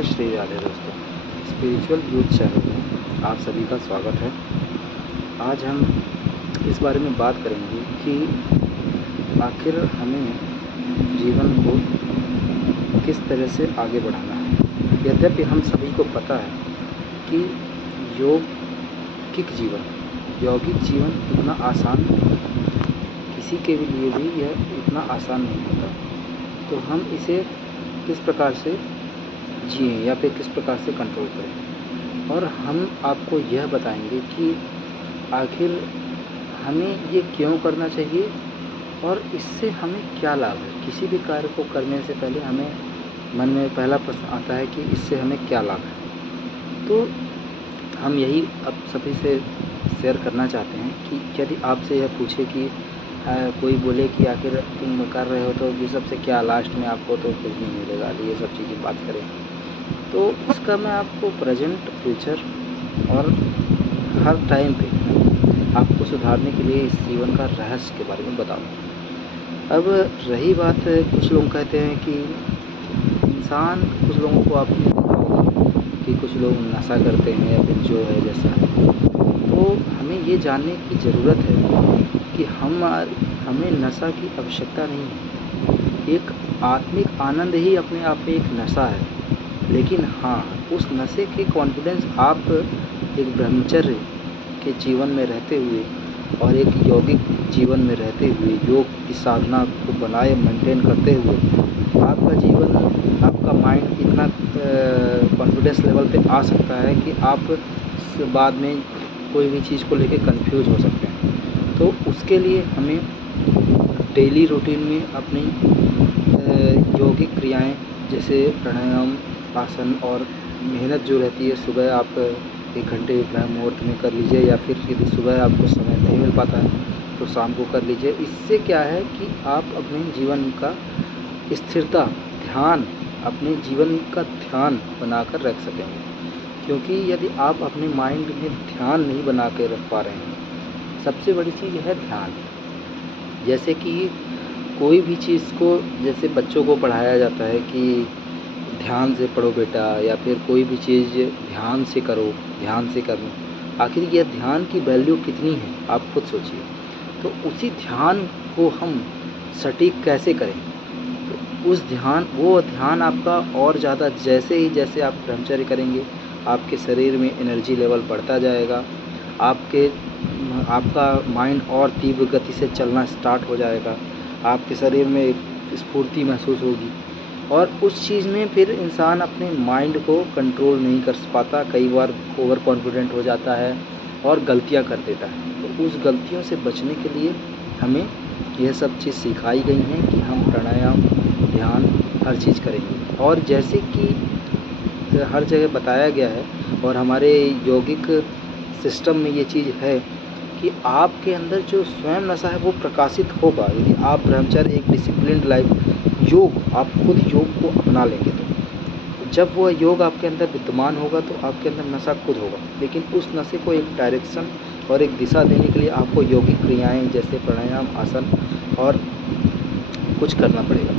जय श्री राधे दोस्तों। Spiritual youth channel में आप सभी का स्वागत है। आज हम इस बारे में बात करेंगे कि आखिर हमें जीवन को किस तरह से आगे बढ़ाना है। यद्यपि हम सभी को पता है कि यौगिक जीवन इतना आसान नहीं है। किसी के लिए भी यह इतना आसान नहीं होता। तो हम इसे किस प्रकार से जिएँ या फिर किस प्रकार से कंट्रोल करें, और हम आपको यह बताएंगे कि आखिर हमें ये क्यों करना चाहिए और इससे हमें क्या लाभ है। किसी भी कार्य को करने से पहले हमें मन में पहला प्रश्न आता है कि इससे हमें क्या लाभ है। तो हम यही अब सभी से शेयर करना चाहते हैं कि यदि आपसे यह पूछे कि कोई बोले कि आखिर तुम कर रहे हो तो ये सबसे क्या, लास्ट में आपको तो कुछ नहीं मिलेगा, ये सब चीज़ें बात करें, तो इसका मैं आपको प्रेजेंट, फ्यूचर और हर टाइम पे आपको सुधारने के लिए इस जीवन का रहस्य के बारे में बताऊँ। अब रही बात, कुछ लोग कहते हैं कि इंसान, कुछ लोगों को आपने देखा होगा कि कुछ लोग नशा करते हैं या फिर जो है जैसा है। तो हमें ये जानने की ज़रूरत है कि हमें नशा की आवश्यकता नहीं है। एक आत्मिक आनंद ही अपने आप में एक नशा है। लेकिन हाँ, उस नशे के कॉन्फिडेंस आप एक ब्रह्मचर्य के जीवन में रहते हुए और एक यौगिक जीवन में रहते हुए, योग की साधना को बनाए मेंटेन करते हुए, आपका जीवन, आपका माइंड इतना कॉन्फिडेंस लेवल पे आ सकता है कि आप बाद में कोई भी चीज़ को लेके कंफ्यूज हो सकते हैं। तो उसके लिए हमें डेली रूटीन में अपनी यौगिक क्रियाएं जैसे प्राणायाम, आसन और मेहनत जो रहती है, सुबह आप 1 घंटे ब्रह्म मुहूर्त में कर लीजिए, या फिर यदि सुबह आपको समय नहीं मिल पाता है तो शाम को कर लीजिए। इससे क्या है कि आप अपने जीवन का स्थिरता, ध्यान, अपने जीवन का ध्यान बनाकर रख सकेंगे। क्योंकि यदि आप अपने माइंड में ध्यान नहीं बना के रख पा रहे हैं, सबसे बड़ी चीज़ है ध्यान। जैसे कि कोई भी चीज़ को, जैसे बच्चों को पढ़ाया जाता है कि ध्यान से पढ़ो बेटा, या फिर कोई भी चीज़ ध्यान से करो, ध्यान से करना। आखिर यह ध्यान की वैल्यू कितनी है, आप खुद सोचिए। तो उसी ध्यान को हम सटीक कैसे करें, तो वो ध्यान आपका और ज़्यादा, जैसे आप ब्रह्मचर्य करेंगे, आपके शरीर में एनर्जी लेवल बढ़ता जाएगा, आपका माइंड और तीव्र गति से चलना स्टार्ट हो जाएगा, आपके शरीर में एक स्फूर्ति महसूस होगी। और उस चीज़ में फिर इंसान अपने माइंड को कंट्रोल नहीं कर पाता, कई बार ओवर कॉन्फिडेंट हो जाता है और गलतियां कर देता है। तो उस गलतियों से बचने के लिए हमें यह सब चीज़ सिखाई गई हैं कि हम प्राणायाम, ध्यान, हर चीज़ करेंगे। और जैसे कि हर जगह बताया गया है और हमारे यौगिक सिस्टम में ये चीज़ है कि आपके अंदर जो स्वयं नशा है वो प्रकाशित होगा यदि आप ब्रह्मचर्य, एक डिसिप्लिन्ड लाइफ, आप खुद योग को अपना लेंगे। तो जब वो योग आपके अंदर विद्यमान होगा तो आपके अंदर नशा खुद होगा। लेकिन उस नशे को एक डायरेक्शन और एक दिशा देने के लिए आपको यौगिक क्रियाएं जैसे प्राणायाम, आसन और कुछ करना पड़ेगा।